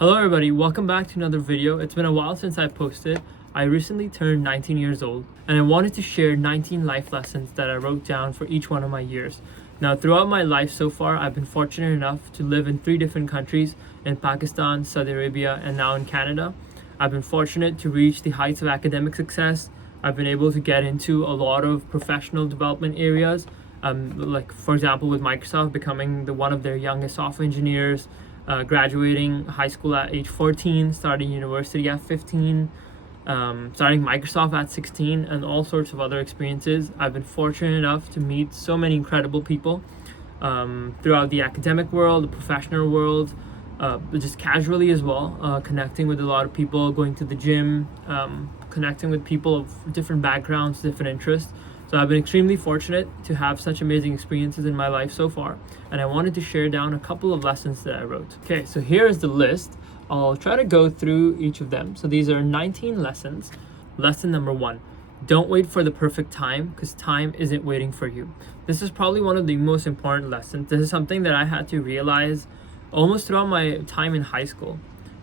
Hello everybody, welcome back to another video. It's been a while since I posted. I recently turned 19 years old and I wanted to share 19 life lessons that I wrote down for each one of my years. Now throughout my life so far, I've been fortunate enough to live in 3 different countries, in Pakistan, Saudi Arabia, and now in Canada. I've been fortunate to reach the heights of academic success. I've been able to get into a lot of professional development areas, like for example with Microsoft, becoming one of their youngest software engineers, graduating high school at age 14, starting university at 15, starting Microsoft at 16, and all sorts of other experiences. I've been fortunate enough to meet so many incredible people throughout the academic world, the professional world, just casually as well, connecting with a lot of people, going to the gym, connecting with people of different backgrounds, different interests. So I've been extremely fortunate to have such amazing experiences in my life so far, and I wanted to share down a couple of lessons that I wrote. Okay, so here's the list. I'll try to go through each of them. So these are 19 lessons. Lesson number 1, don't wait for the perfect time, because time isn't waiting for you. This is probably one of the most important lessons. This is something that I had to realize almost throughout my time in high school.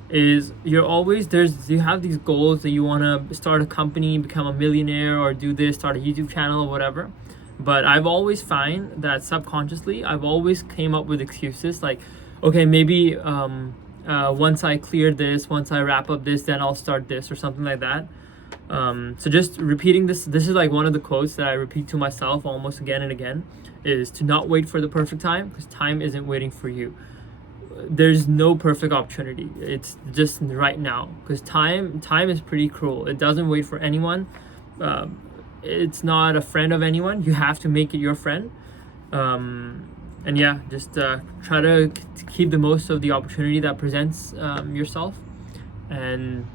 Is you have these goals that you want to start a company, become a millionaire, or do this, start a YouTube channel or whatever. But I've always find that subconsciously I've always came up with excuses like, okay, maybe once I clear this, once I wrap up this, then I'll start this or something like that. So just repeating this is like one of the quotes that I repeat to myself almost again and again, is to not wait for the perfect time, because time isn't waiting for you. There's no perfect opportunity. It's just right now, because time is pretty cruel. It doesn't wait for anyone. It's not a friend of anyone. You have to make it your friend. And yeah, just try to keep the most of the opportunity that presents yourself, and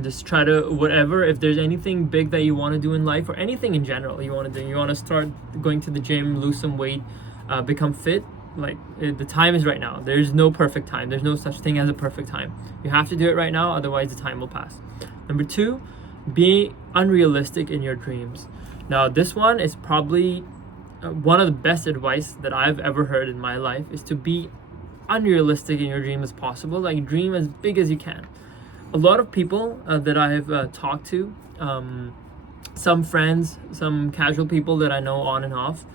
just try to whatever, if there's anything big that you want to do in life, or anything in general you want to do, you want to start going to the gym, lose some weight, become fit, the time is right now. There's no perfect time. There's no such thing as a perfect time. You have to do it right now, otherwise the time will pass. Number 2, be unrealistic in your dreams. Now this one is probably one of the best advice that I've ever heard in my life, is to be unrealistic in your dream as possible. Like, dream as big as you can. A lot of people that I've talked to, some friends, some casual people that I know on and off,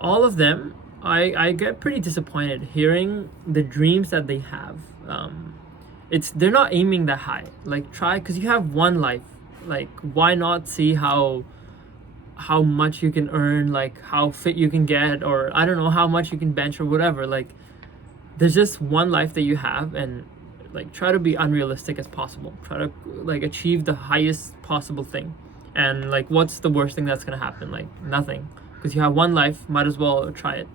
all of them, I get pretty disappointed hearing the dreams that they have. They're not aiming that high. Like, try, because you have one life. Like, why not see how much you can earn, like how fit you can get, or I don't know, how much you can bench or whatever. Like, there's just one life that you have, and like, try to be unrealistic as possible. Try to like achieve the highest possible thing. And like, what's the worst thing that's gonna happen? Like, nothing, because you have one life. Might as well try it.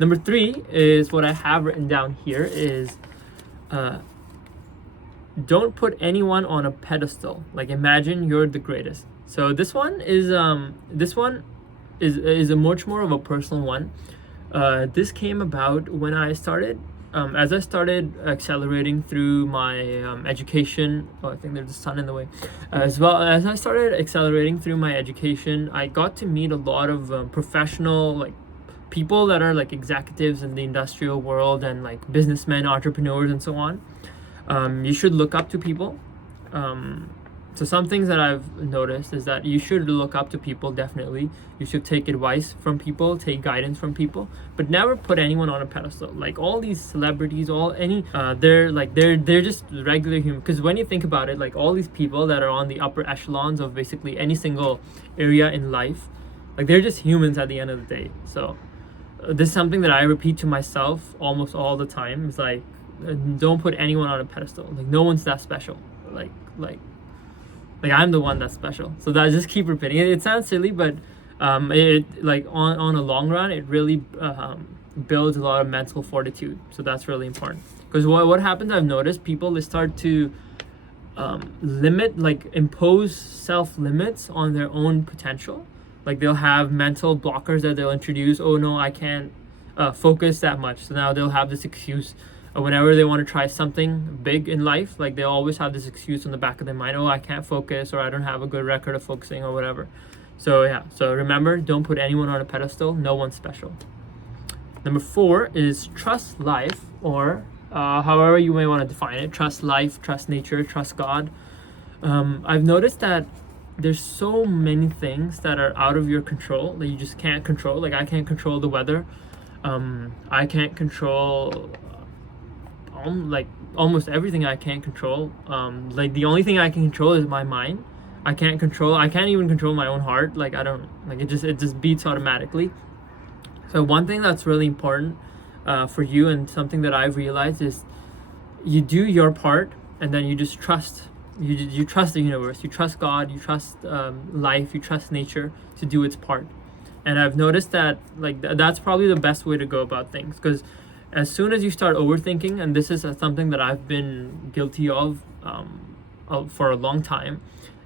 Number 3 is what I have written down here, is don't put anyone on a pedestal. Like, imagine you're the greatest. So this one is a much more of a personal one. This came about when I started as I started accelerating through my education. I think there's a sun in the way. As well as I started accelerating through my education, I got to meet a lot of professional, like, people that are like executives in the industrial world, and like businessmen, entrepreneurs, and so on. You should look up to people. So some things that I've noticed is that you should look up to people. Definitely, you should take advice from people, take guidance from people, but never put anyone on a pedestal. Like, all these celebrities, they're just regular humans. Because when you think about it, like, all these people that are on the upper echelons of basically any single area in life, like, they're just humans at the end of the day. So this is something that I repeat to myself almost all the time. It's like, don't put anyone on a pedestal. Like, no one's that special. Like I'm the one that's special. So that, just keep repeating it. It sounds silly, but it like on a long run, it really builds a lot of mental fortitude. So that's really important. Because what happens, I've noticed, people, they start to impose self limits on their own potential. Like, they'll have mental blockers that they'll introduce. Oh no, I can't focus that much. So now they'll have this excuse. Whenever they want to try something big in life, like, they always have this excuse in the back of their mind. Oh, I can't focus, or I don't have a good record of focusing, or whatever. So yeah, so remember, don't put anyone on a pedestal. No one's special. Number 4 is trust life, or however you may want to define it. Trust life, trust nature, trust God. I've noticed that there's so many things that are out of your control that you just can't control. Like I can't control the weather. I can't control like almost everything. I can't control. Like the only thing I can control is my mind. I can't even control my own heart. Like I don't, like it just beats automatically. So one thing that's really important for you, and something that I've realized, is you do your part, and then you just trust. You trust the universe, you trust God, you trust life, you trust nature to do its part. And I've noticed that like that's probably the best way to go about things, because as soon as you start overthinking, and this is something that I've been guilty of for a long time,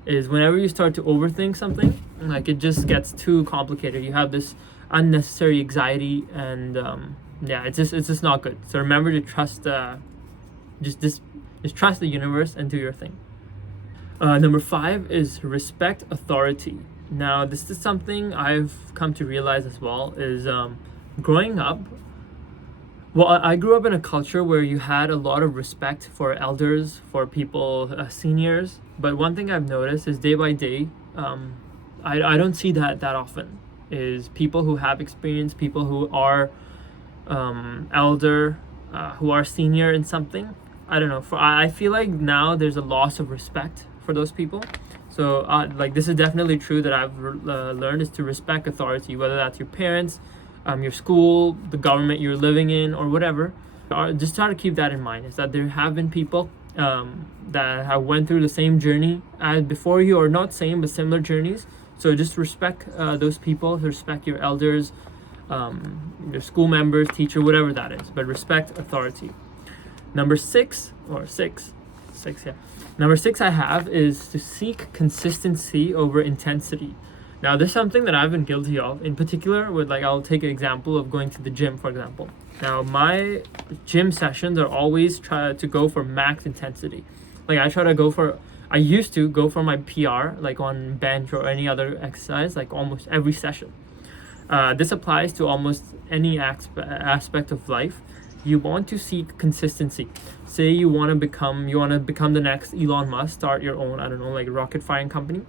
is whenever you start to overthink something, like it just gets too complicated. You have this unnecessary anxiety, and yeah, it's just not good. So remember to trust, just trust the universe and do your thing. Number 5 is respect authority. Now, this is something I've come to realize as well, is growing up. Well, I grew up in a culture where you had a lot of respect for elders, for people, seniors. But one thing I've noticed is day by day, I don't see that often. Is people who have experience, people who are elder, who are senior in something. I don't know. I feel like now there's a loss of respect for those people. So like this is definitely true that I've learned, is to respect authority, whether that's your parents, your school, the government you're living in, or whatever. Just try to keep that in mind, is that there have been people that have went through the same journey as before you, or not same but similar journeys. So just respect those people, respect your elders, your school members, teacher, whatever that is, but respect authority. Number 6, yeah. Number 6 I have is to seek consistency over intensity. Now, this is something that I've been guilty of. In particular, with like, I'll take an example of going to the gym, for example. Now, my gym sessions are always try to go for max intensity. Like I used to go for my PR, like on bench or any other exercise, like almost every session. This applies to almost any aspect of life. You want to seek consistency. Say you want to become the next Elon Musk, start your own, I don't know, like rocket firing company.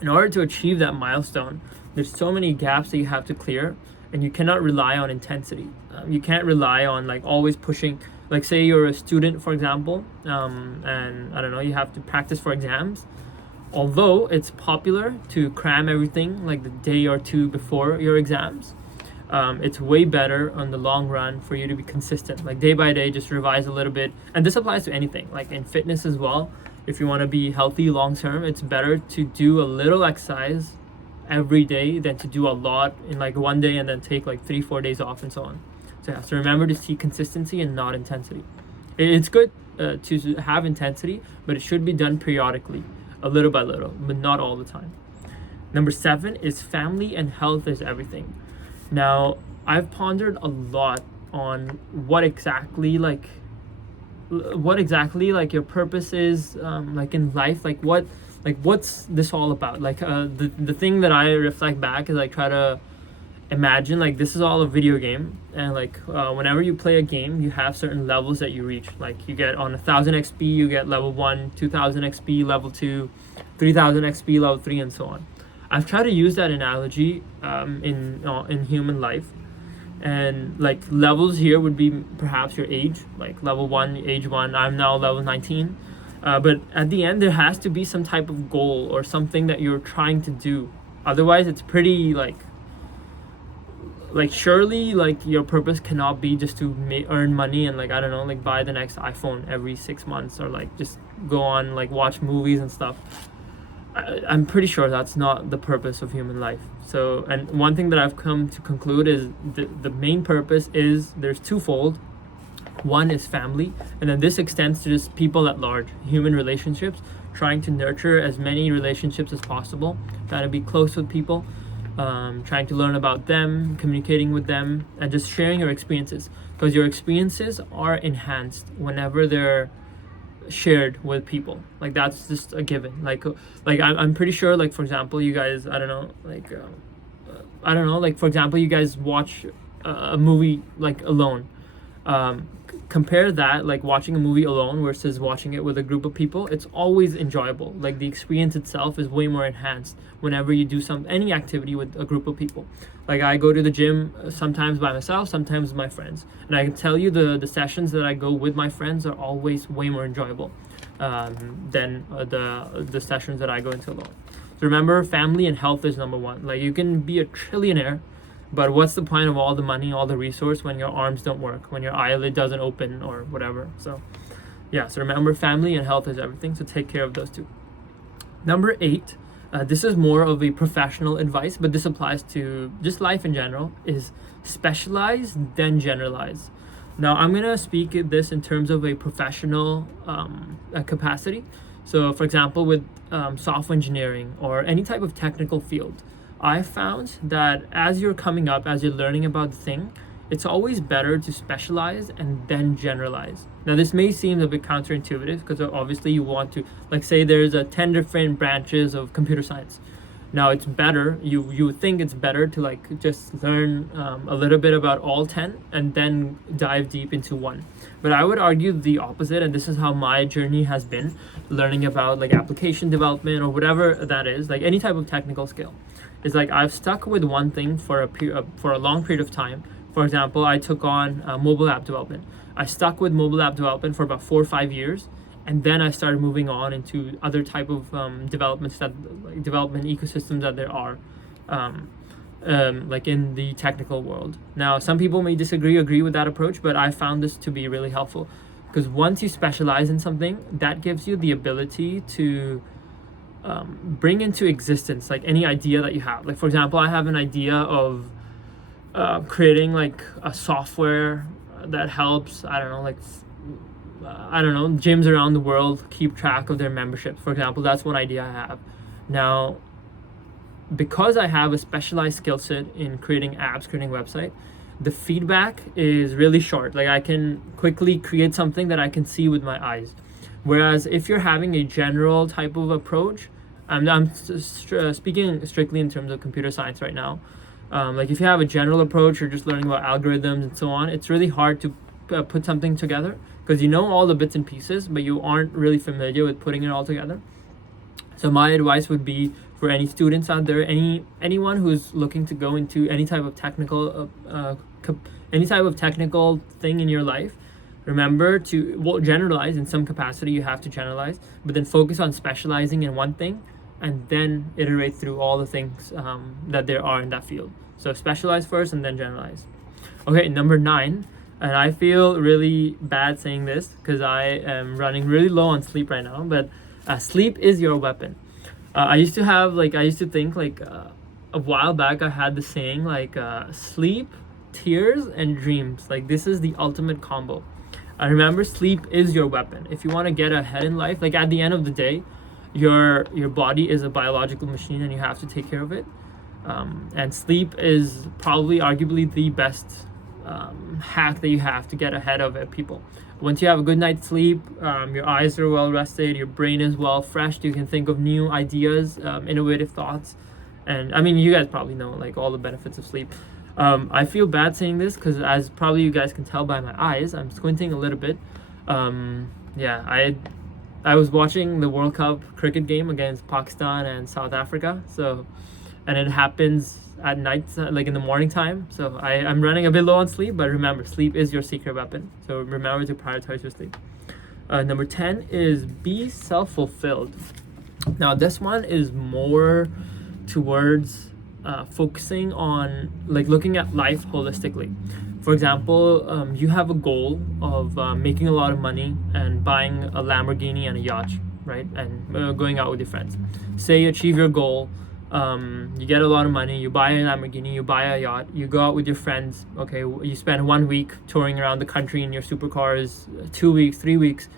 In order to achieve that milestone, there's so many gaps that you have to clear, and you cannot rely on intensity. You can't rely on like always pushing. Like say you're a student, for example, and I don't know, you have to practice for exams. Although it's popular to cram everything like the day or two before your exams, it's way better on the long run for you to be consistent, like day by day, just revise a little bit. And this applies to anything, like in fitness as well. If you want to be healthy long term, it's better to do a little exercise every day than to do a lot in like one day and then take like 3-4 days off and so on. So yeah, so remember to see consistency and not intensity. It's good to have intensity, but it should be done periodically, a little by little, but not all the time. Number 7 is family and health is everything. Now, I've pondered a lot on what exactly like your purpose is, like in life, what's this all about? Like the thing that I reflect back is I try to imagine like this is all a video game, and like whenever you play a game, you have certain levels that you reach. Like you get on 1000 XP, you get level 1, 2000 XP, level 2, 3000 XP, level 3, and so on. I've tried to use that analogy in human life, and like levels here would be perhaps your age, like level 1, age 1. I'm now level 19, but at the end there has to be some type of goal or something that you're trying to do. Otherwise, it's pretty like surely like your purpose cannot be just to earn money and like I don't know, like buy the next iPhone every 6 months, or like just go on like watch movies and stuff. I'm pretty sure that's not the purpose of human life. So, and one thing that I've come to conclude is the main purpose is there's twofold. One is family, and then this extends to just people at large, human relationships, trying to nurture as many relationships as possible, trying to be close with people, trying to learn about them, communicating with them, and just sharing your experiences, because your experiences are enhanced whenever they're shared with people. Like that's just a given. Like I'm pretty sure, like for example, you guys, I don't know, like for example, you guys watch a movie like alone. compare that, like watching a movie alone versus watching it with a group of people, it's always enjoyable. Like the experience itself is way more enhanced whenever you do any activity with a group of people. Like I go to the gym sometimes by myself, sometimes with my friends, and I can tell you the sessions that I go with my friends are always way more enjoyable than the sessions that I go into alone. So remember, family and health is number one. Like you can be a trillionaire, but what's the point of all the money, all the resource when your arms don't work, when your eyelid doesn't open or whatever? So yeah, so remember, family and health is everything. So take care of those two. Number 8, this is more of a professional advice, but this applies to just life in general, is specialize, then generalize. Now I'm going to speak this in terms of a professional capacity. So for example, with software engineering or any type of technical field, I found that as you're coming up, as you're learning about the thing, it's always better to specialize and then generalize. Now this may seem a bit counterintuitive because obviously you want to, like say there's 10 different branches of computer science. Now it's better, you would think it's better to like just learn a little bit about all 10 and then dive deep into one. But I would argue the opposite, and this is how my journey has been, learning about like application development or whatever that is, like any type of technical skill. It's like I've stuck with one thing for a long period of time. For example, I took on mobile app development. I stuck with mobile app development for about 4 or 5 years, and then I started moving on into other type of development ecosystems that there are, like in the technical world. Now, some people may agree with that approach, but I found this to be really helpful because once you specialize in something, that gives you the ability to bring into existence like any idea that you have. Like for example, I have an idea of creating like a software that helps gyms around the world keep track of their memberships. For example, that's one idea I have. Now, because I have a specialized skill set in creating apps, creating website, the feedback is really short. Like I can quickly create something that I can see with my eyes. Whereas if you're having a general type of approach, I'm speaking strictly in terms of computer science right now. Like if you have a general approach, you're just learning about algorithms and so on, it's really hard to put something together because you know all the bits and pieces, but you aren't really familiar with putting it all together. So my advice would be for any students out there, anyone who's looking to go into any type of technical thing in your life, remember to generalize in some capacity. You have to generalize, but then focus on specializing in one thing and then iterate through all the things that there are in that field. So specialize first and then generalize. Okay, number 9, and I feel really bad saying this because I am running really low on sleep right now, but sleep is your weapon. I used to think a while back I had the saying like sleep, tears, and dreams. Like this is the ultimate combo. I remember sleep is your weapon. If you want to get ahead in life, like at the end of the day, your body is a biological machine and you have to take care of it. And sleep is probably arguably the best hack that you have to get ahead of it, people. Once you have a good night's sleep, your eyes are well rested, your brain is well freshed, you can think of new ideas, innovative thoughts. And I mean, you guys probably know like all the benefits of sleep. I feel bad saying this because as probably you guys can tell by my eyes, I'm squinting a little bit. I was watching the World Cup cricket game against Pakistan and South Africa. And it happens at night, like in the morning time. So I'm running a bit low on sleep, but remember, sleep is your secret weapon. So remember to prioritize your sleep. Number 10 is be self-fulfilled. Now this one is more towards focusing on like looking at life holistically. For example, you have a goal of making a lot of money and buying a Lamborghini and a yacht, right? And going out with your friends. Say you achieve your goal, you get a lot of money, you buy a Lamborghini, you buy a yacht, you go out with your friends, okay, you spend 1 week touring around the country in your supercars, 2 weeks, 3 weeks.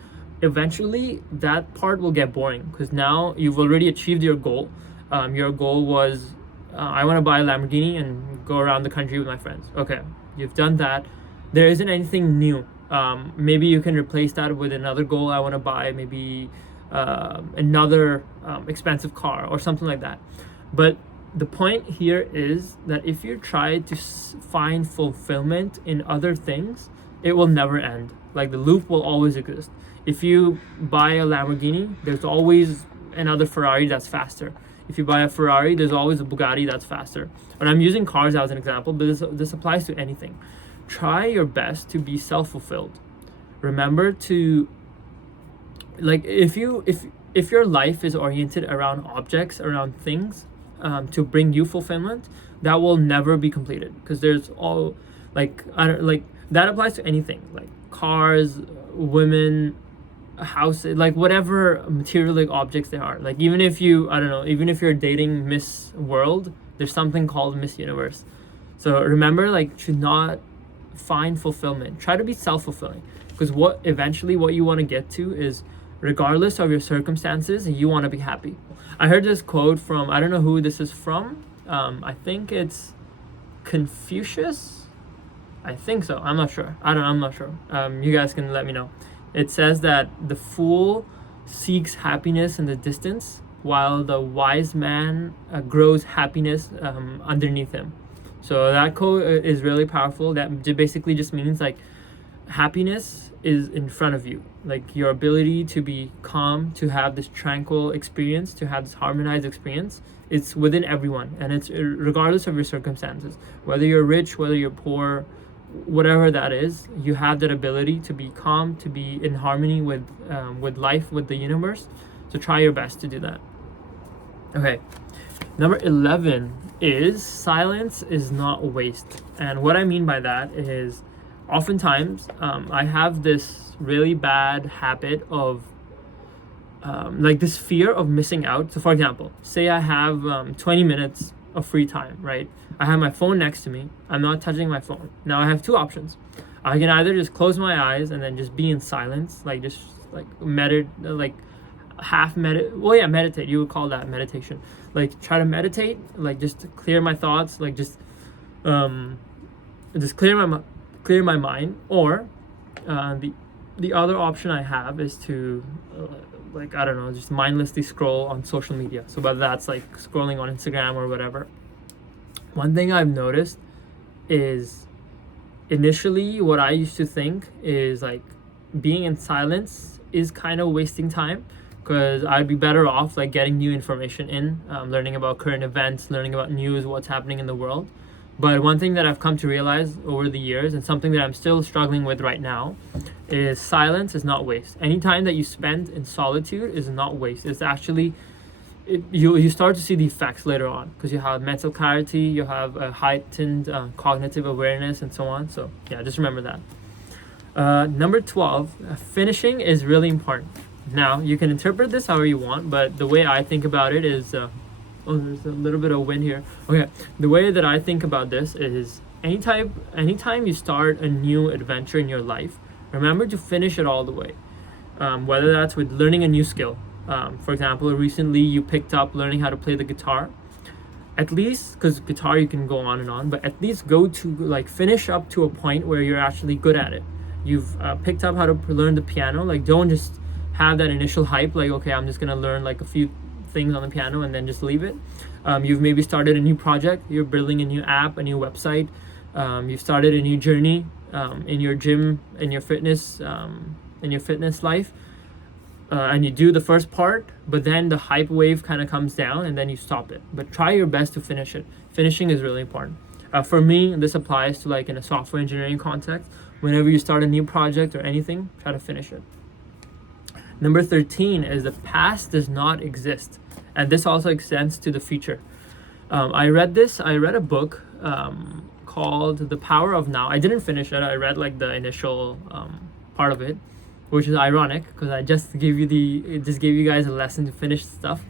Eventually, that part will get boring because now you've already achieved your goal. Your goal was, I want to buy a Lamborghini and go around the country with my friends. Okay, you've done that. There isn't anything new. Maybe you can replace that with another goal. I want to buy maybe another expensive car or something like that. But the point here is that if you try to find fulfillment in other things, it will never end. Like the loop will always exist. If you buy a Lamborghini, there's always another Ferrari that's faster. If you buy a Ferrari, there's always a Bugatti that's faster. And I'm using cars as an example, but this applies to anything. Try your best to be self-fulfilled. Remember to, like, if your life is oriented around objects, around things, to bring you fulfillment, that will never be completed, because there's all, like, I don't, like, that applies to anything, like cars, women, houses, like whatever materialistic objects they are. Like, even if you, I don't know, even if you're dating Miss World, there's something called Miss Universe. So remember, like, to not find fulfillment, try to be self-fulfilling, because what you want to get to is, regardless of your circumstances, you want to be happy. I heard this quote from, I don't know who this is from, I think it's Confucius, I think so, I'm not sure, I'm not sure, you guys can let me know. It says that the fool seeks happiness in the distance, while the wise man grows happiness underneath him. So that quote is really powerful. That basically just means, like, happiness is in front of you. Like, your ability to be calm, to have this tranquil experience, to have this harmonized experience, it's within everyone, and it's regardless of your circumstances. Whether you're rich, whether you're poor, whatever that is, you have that ability to be calm, to be in harmony with life, with the universe. So try your best to do that. Okay, number 11 is silence is not waste. And what I mean by that is, oftentimes I have this really bad habit of like this fear of missing out. So for example, say I have 20 minutes of free time, right? I have my phone next to me, I'm not touching my phone. Now I have two options. I can either just close my eyes and then just be in silence, like just like meditate, meditate, you would call that meditation. Like, try to meditate, like just clear my thoughts, like just clear my mind. Or the other option I have is to like, I don't know, just mindlessly scroll on social media. So whether that's like scrolling on Instagram or whatever. One thing I've noticed is, initially what I used to think is, like, being in silence is kind of wasting time, because I'd be better off like getting new information in, learning about current events, learning about news, what's happening in the world. But one thing that I've come to realize over the years, and something that I'm still struggling with right now, is silence is not waste. Any time that you spend in solitude is not waste. It's actually, you start to see the effects later on, because you have mental clarity, you have a heightened cognitive awareness, and so on. So yeah, just remember that. Number 12, finishing is really important. Now, you can interpret this however you want, but the way I think about it is, oh, there's a little bit of wind here. Okay, the way that I think about this is, anytime you start a new adventure in your life, remember to finish it all the way. Whether that's with learning a new skill. For example, recently you picked up learning how to play the guitar. At least, because guitar you can go on and on, but at least go to, like, finish up to a point where you're actually good at it. You've picked up how to learn the piano. Like, don't just have that initial hype, like, okay, I'm just gonna learn like a few things on the piano and then just leave it. You've maybe started a new project, you're building a new app, a new website, you've started a new journey in your gym, in your fitness life, and you do the first part, but then the hype wave kind of comes down and then you stop it. But try your best to finish it. Finishing is really important. For me, this applies to, like, in a software engineering context. Whenever you start a new project or anything, try to finish it. Number 13 is, the past does not exist. And this also extends to the future. I read a book called The Power of Now. I didn't finish it. I read like the initial part of it, which is ironic, because I just gave you guys a lesson to finish stuff.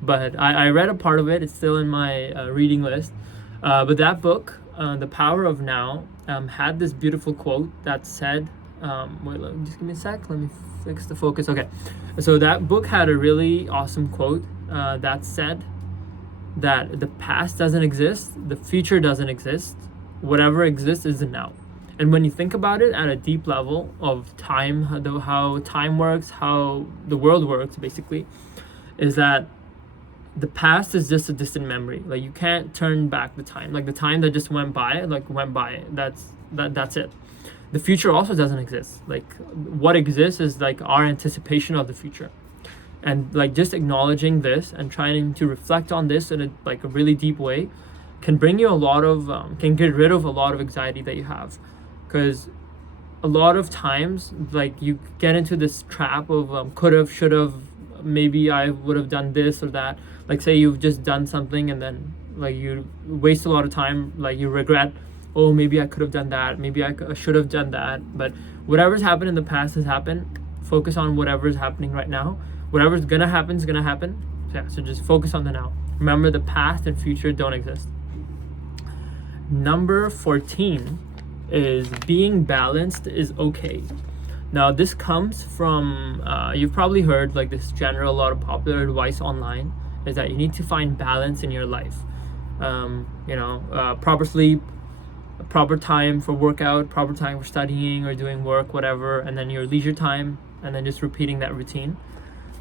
But I read a part of it. It's still in my reading list. But that book, The Power of Now, had this beautiful quote that said, just give me a sec. Let me fix the focus. Okay, so that book had a really awesome quote that said that the past doesn't exist, the future doesn't exist, whatever exists is the now. And when you think about it at a deep level of time, how time works, how the world works, basically, is that the past is just a distant memory. Like, you can't turn back the time. Like, the time that just went by, that's it. the future also doesn't exist. Like what exists is like our anticipation of the future. And like just acknowledging this and trying to reflect on this in a really deep way can bring you a lot of can get rid of a lot of anxiety that you have. Because a lot of times like you get into this trap of could have, should have, maybe I would have done this or that. Like say you've just done something and then like you waste a lot of time, like you regret, oh maybe I could have done that, maybe I should have done that. But whatever's happened in the past has happened. Focus on whatever's happening right now. Whatever's gonna happen is gonna happen. So just focus on the now. Remember, the past and future don't exist. Number 14 is being balanced is okay. Now this comes from you've probably heard like this general, a lot of popular advice online is that you need to find balance in your life. Proper sleep, proper time for workout, proper time for studying or doing work, whatever, and then your leisure time, and then just repeating that routine.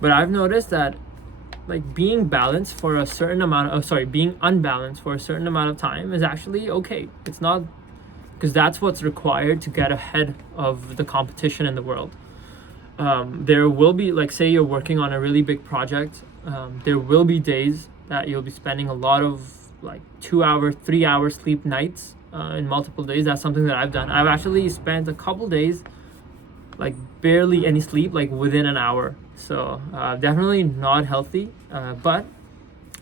But I've noticed that like being balanced for a certain amount of, being unbalanced for a certain amount of time is actually okay. It's not, because that's what's required to get ahead of the competition in the world. There will be, like say you're working on a really big project, there will be days that you'll be spending a lot of like 2 hour, 3 hour sleep nights in multiple days. That's something that I've done. I've actually spent a couple days like barely any sleep, like within an hour. So definitely not healthy, but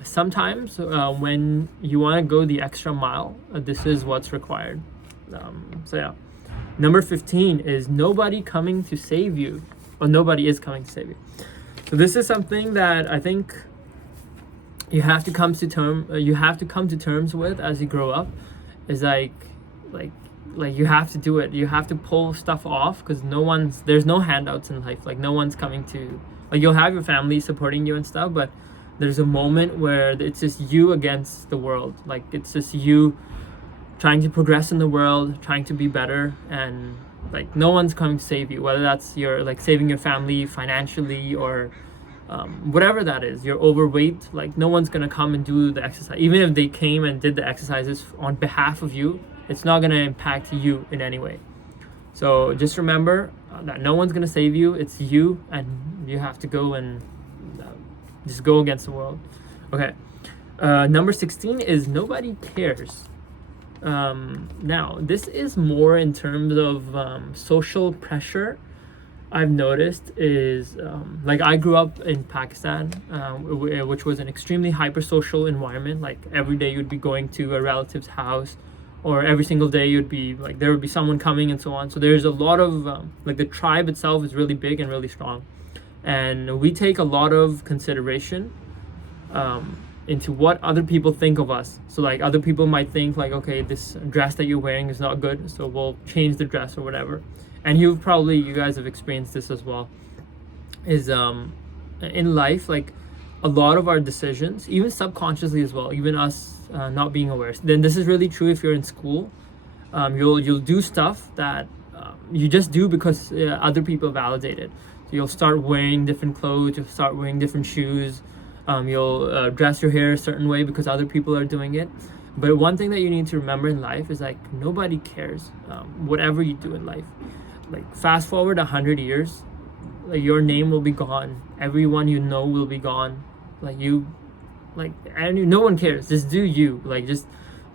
sometimes when you want to go the extra mile, this is what's required. Number 15 is nobody coming to save you, or nobody is coming to save you. So this is something that I think you have to come to terms with as you grow up. Is like you have to do it. You have to pull stuff off, because there's no handouts in life. Like no one's coming to, like you'll have your family supporting you and stuff, but there's a moment where it's just you against the world. Like it's just you trying to progress in the world, trying to be better, and like no one's coming to save you, whether that's your like saving your family financially or whatever that is. You're overweight, like no one's gonna come and do the exercise. Even if they came and did the exercises on behalf of you, it's not gonna impact you in any way. So just remember that no one's gonna save you. It's you, and you have to go and just go against the world. Okay. Number 16 is nobody cares. Now this is more in terms of social pressure. I've noticed is like I grew up in Pakistan, which was an extremely hyper-social environment. Like every day you'd be going to a relative's house, or every single day you'd be like there would be someone coming and so on. So there's a lot of like the tribe itself is really big and really strong, and we take a lot of consideration into what other people think of us. So like other people might think like, okay, this dress that you're wearing is not good, so we'll change the dress or whatever. And you guys have experienced this as well, is in life, like a lot of our decisions, even subconsciously as well, even us not being aware. Then this is really true if you're in school. You'll do stuff that you just do because other people validate it. So you'll start wearing different clothes, you'll start wearing different shoes, you'll dress your hair a certain way because other people are doing it. But one thing that you need to remember in life is like nobody cares whatever you do in life. Like fast forward 100 years, like your name will be gone, everyone you know will be gone, and no one cares. Just do you, like just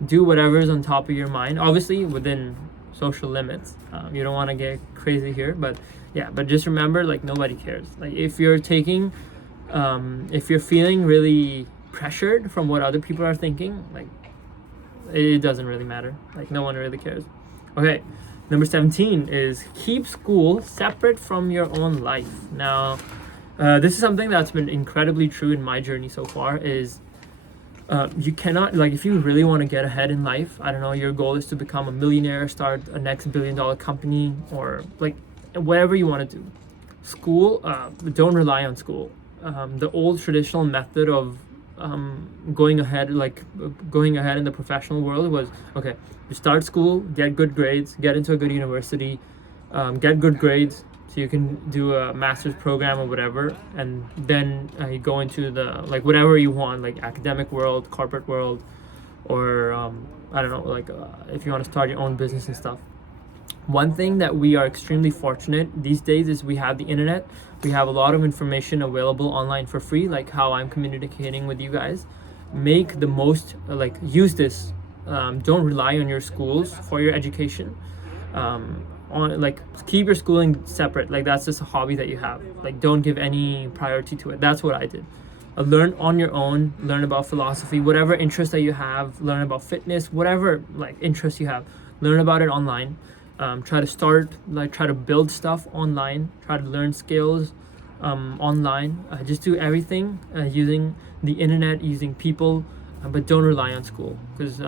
do whatever's on top of your mind, obviously within social limits. You don't want to get crazy here, but just remember, like nobody cares. Like if you're feeling really pressured from what other people are thinking, like it doesn't really matter. Like no one really cares. Okay. Number 17 is keep school separate from your own life. Now, this is something that's been incredibly true in my journey so far, is you cannot, like if you really want to get ahead in life, I don't know, your goal is to become a millionaire, start a next $1 billion company, or like whatever you want to do. School, don't rely on school. The old traditional method of going ahead in the professional world was, okay, you start school, get good grades, get into a good university, get good grades so you can do a master's program or whatever, and then you go into the like whatever you want, like academic world, corporate world, or I don't know, like if you want to start your own business and stuff. One thing that we are extremely fortunate these days is we have the internet. We have a lot of information available online for free, like how I'm communicating with you guys. Make the most, use this. Don't rely on your schools for your education. Keep your schooling separate. Like, that's just a hobby that you have. Like, don't give any priority to it. That's what I did. Learn on your own. Learn about philosophy, whatever interest that you have. Learn about fitness, whatever interest you have. Learn about it online. Try to build stuff online. Try to learn skills online. Just do everything using the internet, using people. But don't rely on school, because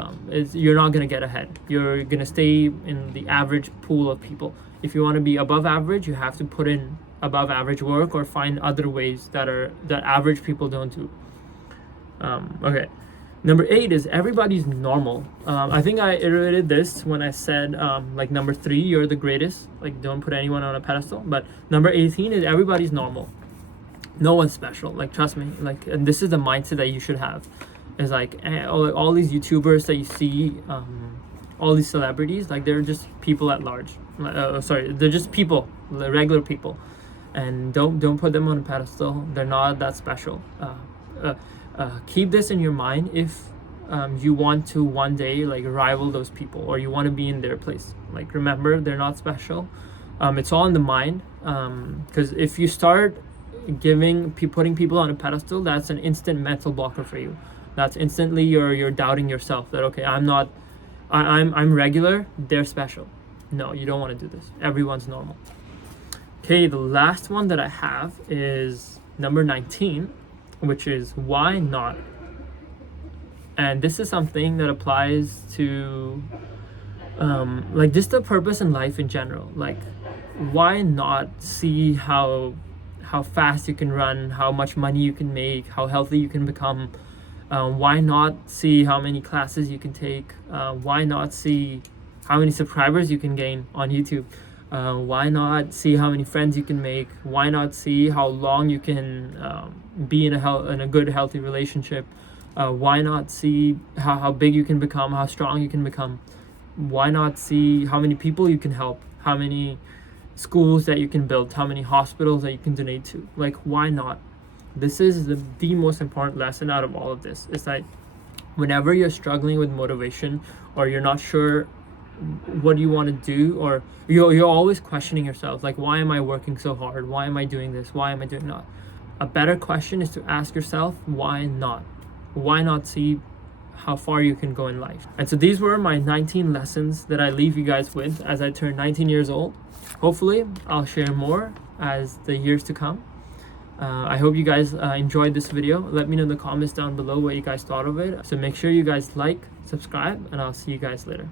you're not going to get ahead. You're going to stay in the average pool of people. If you want to be above average, you have to put in above average work or find other ways that average people don't do. Okay. Number 8 is everybody's normal. I think I iterated this when I said number 3, you're the greatest. Like, don't put anyone on a pedestal. But number 18 is everybody's normal. No one's special. Like, trust me. And this is the mindset that you should have. Is all these YouTubers that you see, all these celebrities, they're just people at large. They're just people, regular people, and don't put them on a pedestal. They're not that special. Keep this in your mind if you want to one day rival those people, or you want to be in their place. Remember, they're not special. It's all in the mind. Because if you start putting people on a pedestal, that's an instant mental blocker for you. That's instantly you're doubting yourself that, okay, I'm regular, they're special. No, you don't want to do this. Everyone's normal. Okay, the last one that I have is number 19, which is why not? And this is something that applies to just the purpose in life in general. Why not see how fast you can run, how much money you can make, how healthy you can become? Why not see how many classes you can take? Why not see how many subscribers you can gain on YouTube? Why not see how many friends you can make? Why not see how long you can be in a good, healthy relationship? Why not see how big you can become, how strong you can become? Why not see how many people you can help, how many schools that you can build, how many hospitals that you can donate to? Why not? This is the most important lesson out of all of this. It's whenever you're struggling with motivation, or you're not sure what you want to do, or you're always questioning yourself, why am I working so hard? Why am I doing this? Why am I doing that? A better question is to ask yourself, why not? Why not see how far you can go in life? And so these were my 19 lessons that I leave you guys with as I turn 19 years old. Hopefully, I'll share more as the years to come. I hope you guys enjoyed this video. Let me know in the comments down below what you guys thought of it. So make sure you guys like, subscribe, and I'll see you guys later.